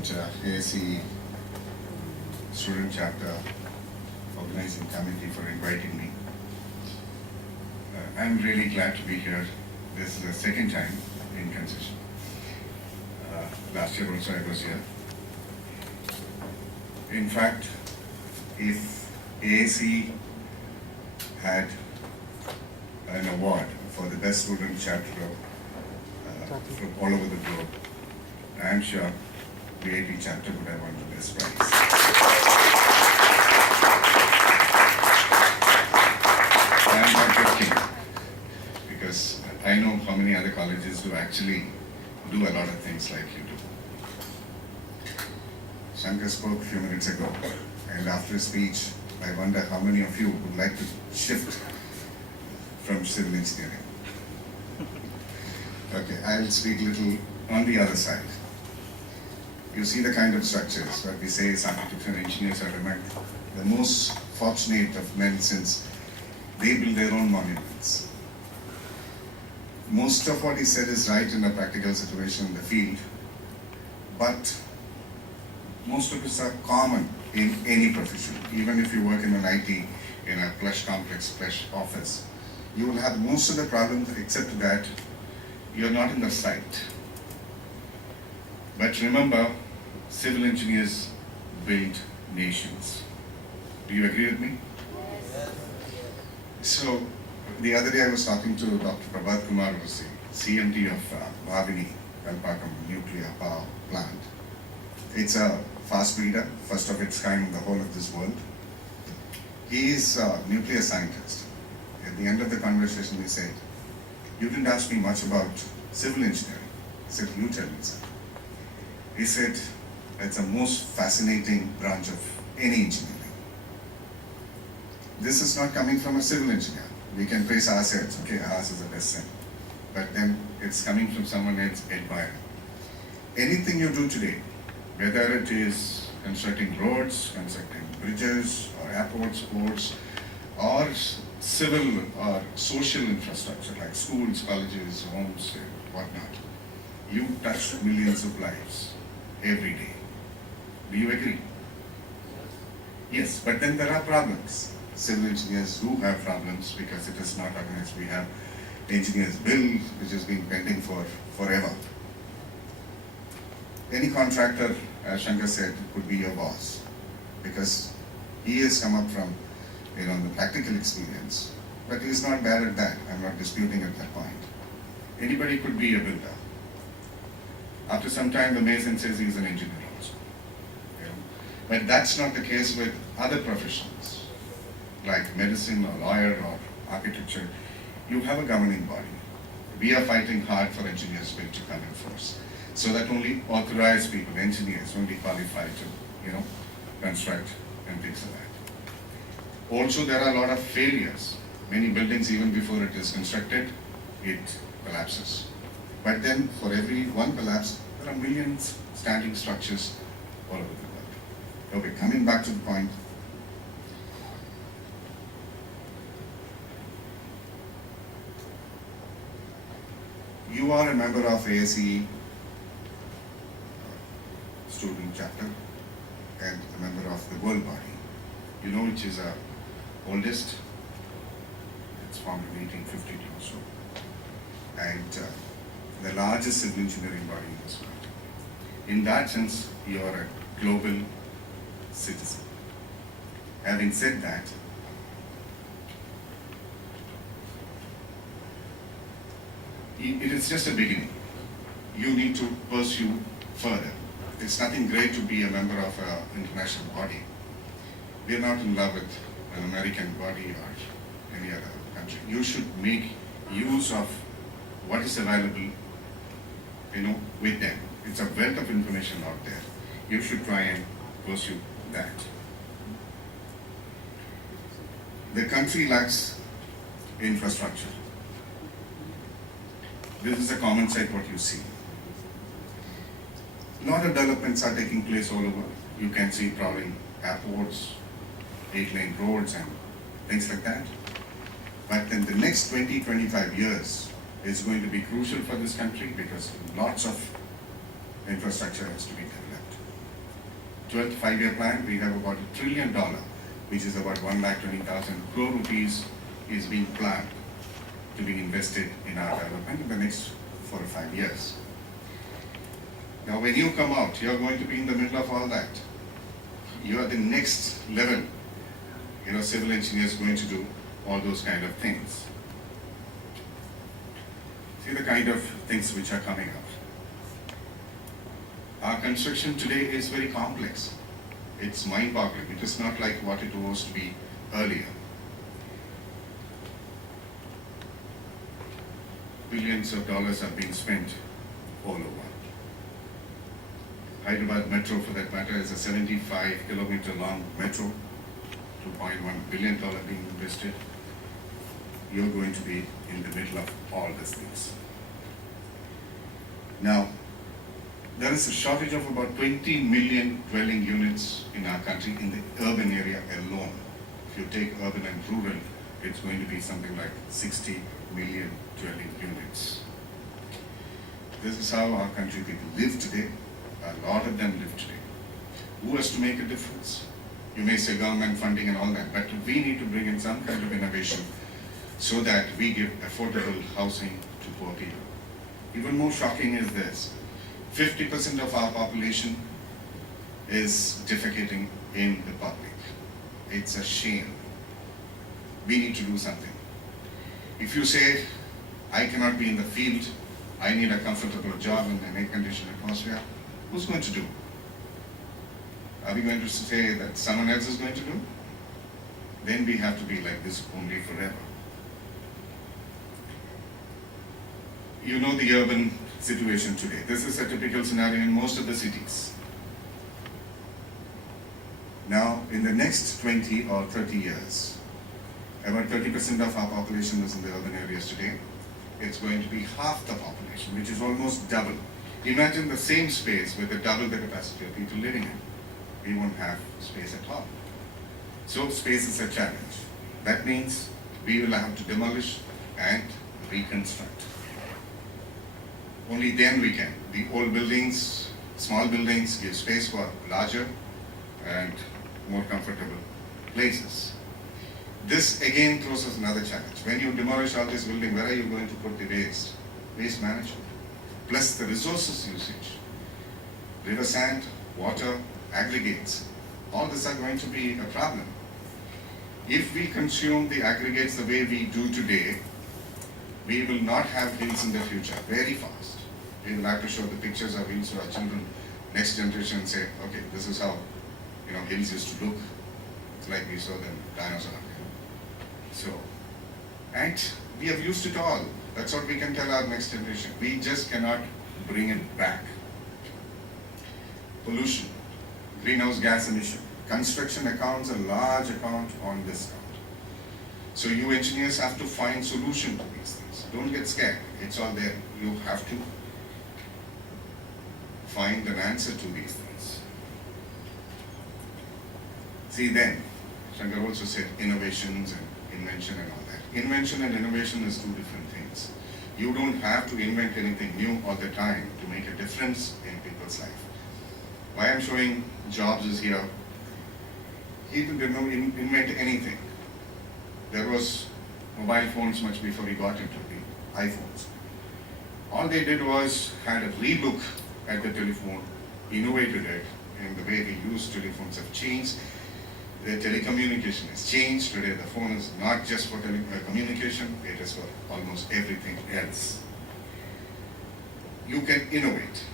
and ASCE Student Chapter Organizing Committee for inviting me. I'm really glad to be here. This is the second time in concession. Last year also I was here. In fact, if ASCE had an award for the best student chapter from all over the globe, I'm sure VIT chapter would have won the best prize. I'm not joking, because I know how many other colleges do actually do a lot of things like you do. Shankar spoke a few minutes ago, and after his speech, I wonder how many of you would like to shift from civil engineering. Okay, I'll speak a little on the other side. You see the kind of structures that we say some architecture engineers are among the most fortunate of men, since they build their own monuments. Most of what he said is right in a practical situation in the field, but most of it are common in any profession. Even if you work in an IT, in a plush complex, plush office, you will have most of the problems, except that you're not in the site. But remember, civil engineers build nations. Do you agree with me? Yes. So, the other day I was talking to Dr. Prabhat Kumar, who was the CMD of Bhavini, Kalpakam nuclear power plant. It's a fast breeder, first of its kind in the whole of this world. He is a nuclear scientist. At the end of the conversation, he said, "You didn't ask me much about civil engineering." I said, "You tell me, sir." He said, "It's the most fascinating branch of any engineering. This is not coming from a civil engineer. We can praise ourselves, okay, ours is the best thing. But then it's coming from someone else admired. Anything you do today, whether it is constructing roads, constructing bridges, or airports, ports, or civil or social infrastructure like schools, colleges, homes, whatnot, you touch millions of lives every day. Do you agree? Yes, but then there are problems. Civil engineers do have problems because it is not organized. We have engineers bill which has been pending for forever. Any contractor, as Shankar said, could be your boss, because he has come up from the practical experience, but he is not bad at that. I'm not disputing at that point. Anybody could be a builder. After some time, the mason says he's an engineer also. But that's not the case with other professions, like medicine or lawyer or architecture. You have a governing body. We are fighting hard for engineers bill to come in force, so that only authorized people, engineers, only qualified to, construct and things like that. Also, there are a lot of failures. Many buildings, even before it is constructed, it collapses. But then, for every one collapse, there are millions standing structures all over the world. Okay, coming back to the point. You are a member of ASCE Student Chapter and a member of the world body. You know which is the oldest. It's formed in 1852 or so. And the largest civil engineering body in this world. In that sense, you are a global citizen. Having said that, it is just a beginning. You need to pursue further. It's nothing great to be a member of an international body. We are not in love with an American body or any other country. You should make use of what is available, with them. It's a wealth of information out there. You should try and pursue that. The country lacks infrastructure. This is a common sight what you see. A lot of developments are taking place all over. You can see probably airports, 8-lane roads and things like that. But in the next 20-25 years, is going to be crucial for this country, because lots of infrastructure has to be developed. 12th five-year plan, we have about $1 trillion, which is about 1,20,000 crore rupees, is being planned to be invested in our development in the next 4 or 5 years. Now, when you come out, you're going to be in the middle of all that. You are the next level, civil engineers going to do all those kind of things. See the kind of things which are coming up. Our construction today is very complex. It's mind-boggling. It is not like what it was to be earlier. Billions of dollars are being spent all over. Hyderabad Metro, for that matter, is a 75-kilometer long metro, $2.1 billion being invested. You're going to be in the middle of all these things. Now, there is a shortage of about 20 million dwelling units in our country in the urban area alone. If you take urban and rural, it's going to be something like 60 million dwelling units. This is how our country people live today. A lot of them live today. Who has to make a difference? You may say government funding and all that, but we need to bring in some kind of innovation so that we give affordable housing to poor people. Even more shocking is this: 50% of our population is defecating in the public. It's a shame. We need to do something. If you say, I cannot be in the field, I need a comfortable job in an air-conditioned atmosphere, who's going to do? Are we going to say that someone else is going to do? Then we have to be like this only forever. You know the urban situation today. This is a typical scenario in most of the cities. Now, in the next 20 or 30 years, about 30% of our population is in the urban areas today. It's going to be half the population, which is almost double. Imagine the same space with double the capacity of people living in. We won't have space at all. So space is a challenge. That means we will have to demolish and reconstruct. Only then we can. The old buildings, small buildings, give space for larger and more comfortable places. This again throws us another challenge. When you demolish all this building, where are you going to put the waste? Waste management. Plus the resources usage. River sand, water, aggregates. All this are going to be a problem. If we consume the aggregates the way we do today, we will not have hills in the future very fast. We will have to show the pictures of hills to our children, next generation, and say, okay, this is how hills used to look. It's like we saw them dinosaurs. So, and we have used it all. That's what we can tell our next generation. We just cannot bring it back. Pollution, greenhouse gas emission. Construction accounts a large account on this count. So you engineers have to find solution to these things. Don't get scared. It's all there. You have to find an answer to these things. See, then, Shankar also said innovations and invention and all that. Invention and innovation is two different things. You don't have to invent anything new all the time to make a difference in people's life. Why I'm showing Jobs is here. He didn't invent anything. There was mobile phones much before he got into the iPhones. All they did was had a relook at the telephone, innovated it, and the way we use telephones have changed. The telecommunication has changed. Today the phone is not just for communication, it is for almost everything else. You can innovate.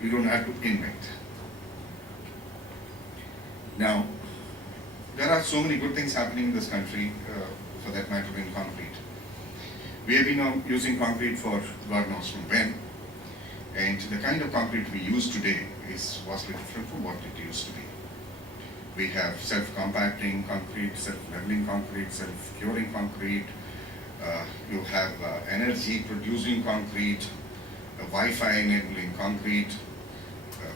You don't have to invent. Now, there are so many good things happening in this country, for that matter in concrete. We have been using concrete for God knows from when, and the kind of concrete we use today is vastly different from what it used to be. We have self-compacting concrete, self-leveling concrete, self-curing concrete. You have energy-producing concrete, Wi-Fi enabling concrete,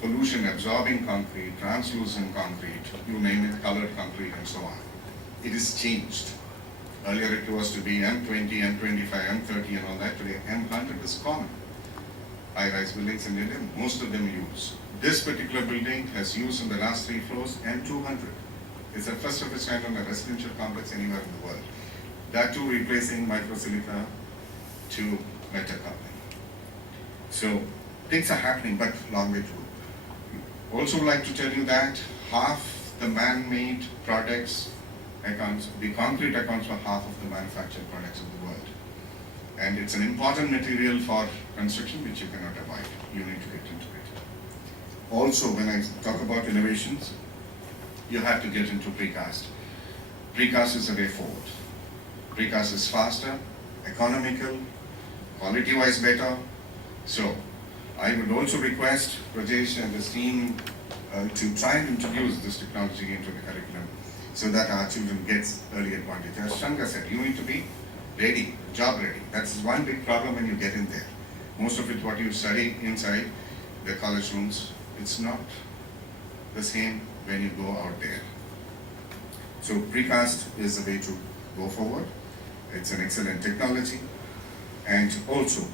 pollution-absorbing concrete, translucent concrete, you name it, colored concrete, and so on. It is changed. Earlier, it was to be M20, M25, M30, and all that. Today, M100 is common. high-rise buildings in India, most of them use. This particular building has used in the last 3 floors M200. It's the first of its kind on a residential complex anywhere in the world. That too replacing microsilica to metal coupling. So things are happening, but long way to go. Also like to tell you that half the man-made products accounts, the concrete accounts for half of the manufactured products of the world. And it's an important material for construction which you cannot avoid. You need to get into it. Also, when I talk about innovations, you have to get into precast. Precast is a way forward. Precast is faster, economical, quality-wise better. So, I would also request Rajesh and his team to try and introduce this technology into the curriculum so that our children get early advantage. As Shankar said, you need to be ready, job ready. That's one big problem when you get in there. Most of it what you study inside the college rooms, it's not the same when you go out there. So precast is the way to go forward. It's an excellent technology. And also,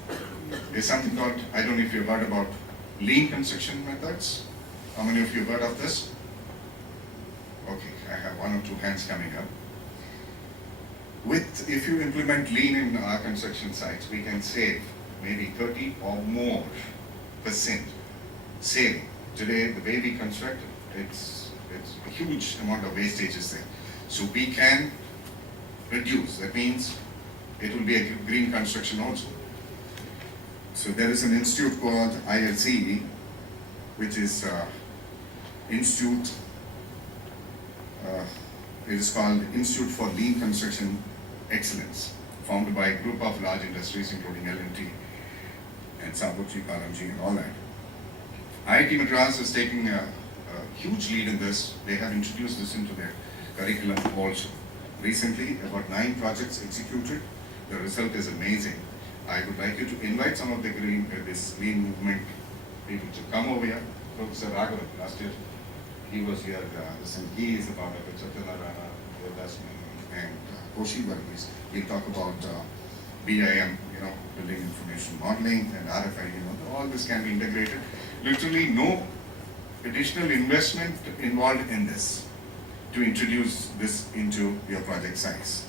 there's something called, I don't know if you've heard about lean construction methods. How many of you heard of this? Okay, I have 1 or 2 hands coming up. If you implement lean in our construction sites, we can save maybe 30 or more % saving. Today, the way we construct it, it's a huge amount of wastage is there. So we can reduce. That means it will be a green construction also. So there is an institute called ILCE, which is Institute. It is called Institute for Lean Construction Excellence, formed by a group of large industries including L&T and Sabuchi, Kalamji and all that. IIT Madras is taking a huge lead in this. They have introduced this into their curriculum also. Recently, about 9 projects executed. The result is amazing. I would like you to invite some of the this lean movement people to come over here. Professor Raghavan, last year he was here. He is a part of it. Satyanarayana, Devdasmi, and Koshi Varghese. We'll talk about BIM, building information modeling, and RFID. All this can be integrated. Literally no additional investment involved in this to introduce this into your project size.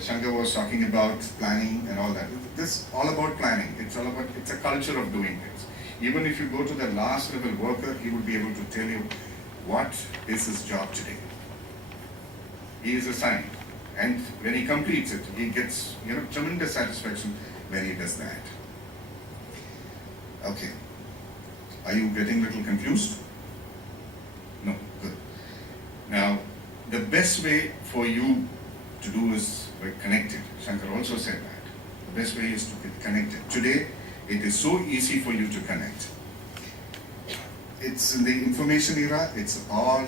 Shankar was talking about planning and all that. This is all about planning. It's a culture of doing things. Even if you go to the last level worker, he will be able to tell you what is his job today. He is assigned, and when he completes it, he gets tremendous satisfaction when he does that. Okay, are you getting a little confused? No, good. Now, the best way for you to do is get connected. Shankar also said that. The best way is to get connected. Today, it is so easy for you to connect. It's in the information era, it's all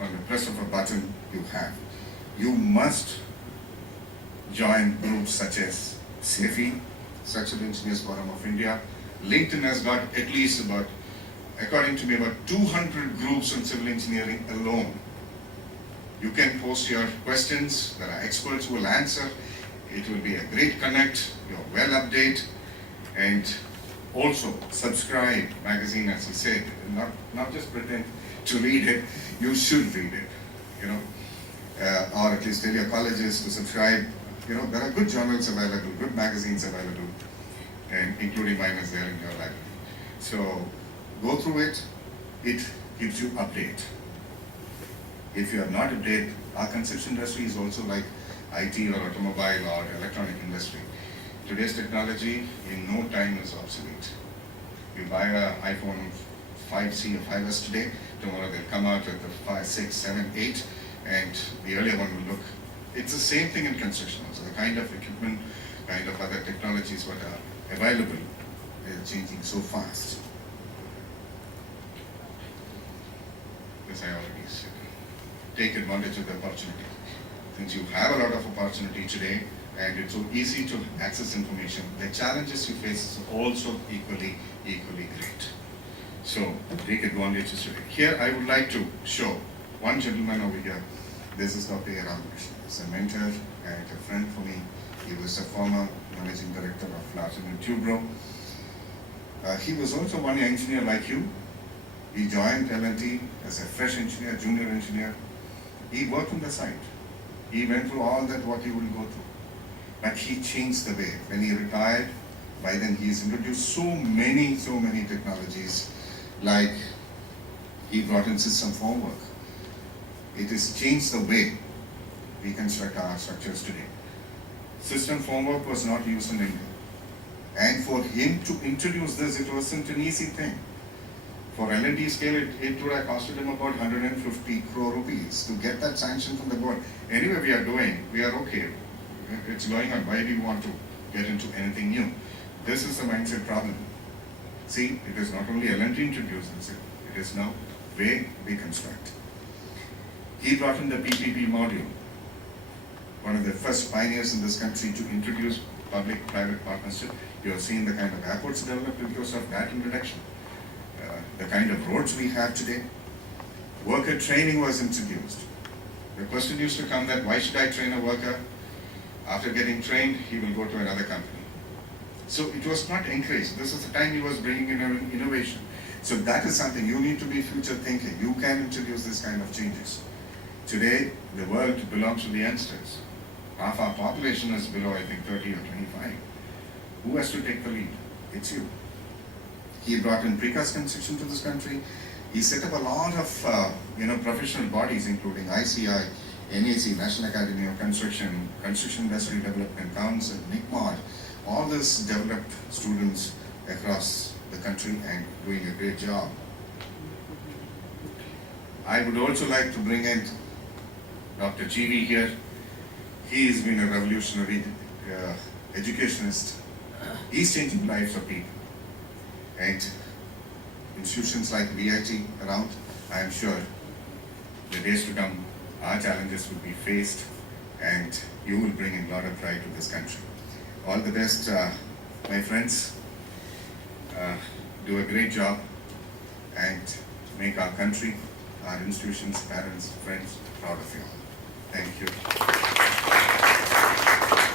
on the press of a button you have. You must join groups such as CEFI, Civil Engineers Forum of India. LinkedIn has got at least about, according to me, about 200 groups on civil engineering alone. You can post your questions, there are experts who will answer. It will be a great connect, you're well updated, and also subscribe magazine, as he said, not just pretend to read it, you should read it, or at least tell your colleges to subscribe. There are good journals available, good magazines available, and including mine is there in your library. So go through it, it gives you update. If you are not updated, our construction industry is also like IT or automobile or electronic industry. Today's technology in no time is obsolete. You buy an iPhone 5C or 5S today, tomorrow they'll come out with the 5, 6, 7, 8, and the earlier one will look. It's the same thing in construction also. The kind of equipment, kind of other technologies what are available, they're changing so fast. This I already said. Take advantage of the opportunity. Since you have a lot of opportunity today, and it's so easy to access information, the challenges you face is also equally great. So take advantage of it. Here I would like to show one gentleman over here. This is Dr. A. Ramakrishnan. He's a mentor and a friend for me. He was a former managing director of Larsen & Toubro. He was also one engineer like you. He joined L&T as a fresh engineer, junior engineer. He worked on the site. He went through all that what he would go through. But he changed the way. When he retired, by then he's introduced so many technologies, like he brought in system formwork. It has changed the way we construct our structures today. System formwork was not used in India. And for him to introduce this, it wasn't an easy thing. For L&T scale, it would have costed him about 150 crore rupees to get that sanction from the board. Anyway, we are okay. It's going on. Why do you want to get into anything new? This is the mindset problem. See, it is not only L&T introduced this, it is now way we construct. He brought in the PPP module, one of the first pioneers in this country to introduce public-private partnership. You have seen the kind of airports developed because of that introduction. The kind of roads we have today. Worker training was introduced. The question used to come that why should I train a worker? After getting trained, he will go to another company. So it was not encouraged. This is the time he was bringing in innovation. So that is something you need to be future thinking. You can introduce this kind of changes. Today, the world belongs to the youngsters. Half our population is below, I think, 30 or 25. Who has to take the lead? It's you. He brought in precast construction to this country. He set up a lot of professional bodies, including ICI, NAC, National Academy of Construction, Construction Industry Development Council, NICMOD. All this developed students across the country and doing a great job. I would also like to bring in Dr. GV here. He has been a revolutionary educationist. He's changing lives of people. And institutions like VIT around, I am sure the days to come, our challenges will be faced and you will bring in a lot of pride to this country. All the best, my friends. Do a great job and make our country, our institutions, parents, friends proud of you all. Thank you.